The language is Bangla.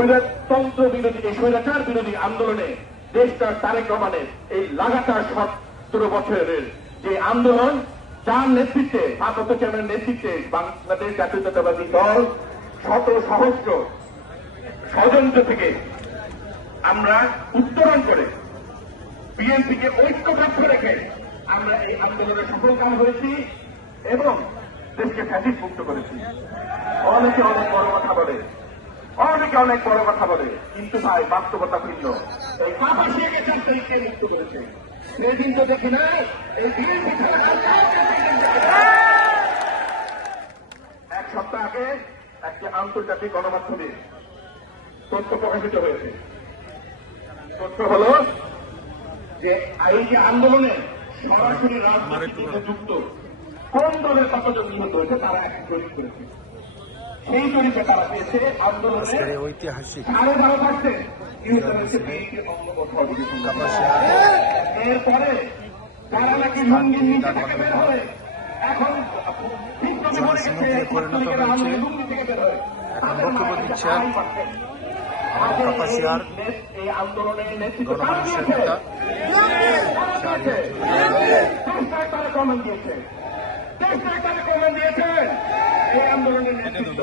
স্বৈরতন্ত্র বিরোধী এই স্বৈরাচার বিরোধী আন্দোলনে দেশটা তারেক রহমানের এই লাগাতার 17 বছরের যে আন্দোলন, যার নেতৃত্বে ভারপ্রাপ্ত চেয়ারম্যানের নেতৃত্বে বাংলাদেশ জাতীয়তাবাদী দল শত সহস্র ষড়যন্ত্র থেকে আমরা উত্তরণ করে বিএনপিকে ঐক্যবদ্ধ রেখে আমরা এই আন্দোলনে সফলকাম হয়েছি এবং দেশকে ফ্যাসিস্ট মুক্ত করেছি। অনেকে অনেক বড় কথা বলে, অনেকে অনেক বড় কথা বলে, কিন্তু ভাই বাস্তবতা ভিন্ন। এই কাপাসিয়াকে 4 তারিখে মুক্ত করেছে, সেদিন তো দেখি না এই বিএনপি এক সপ্তাহ আগে একটি আন্তর্জাতিক গণমাধ্যমে তথ্য প্রকাশিত হয়েছে। তথ্য হল যে এই যে আন্দোলনে সরাসরি রাজনীতিতে যুক্ত কোন দলের কতজন নিহত হয়েছে তারা এক জরিপ করেছে। সেই জরিপে তারা পেয়েছে আন্দোলনে ঐতিহাসিক 12.5% নিহত হয়েছে বিএনপির অঙ্গ এরপরে তারা নাকি লুঙ্গির নিচে থেকে বের হয়ে এখন পরিণত হয়েছে। এখন বক্তব্য দিচ্ছেন কাপাসিয়ার এই আন্দোলনের নেতৃত্ব গণমানুষের নেতা কমেন্ট দিয়েছেন এই আন্দোলনের নেতৃত্ব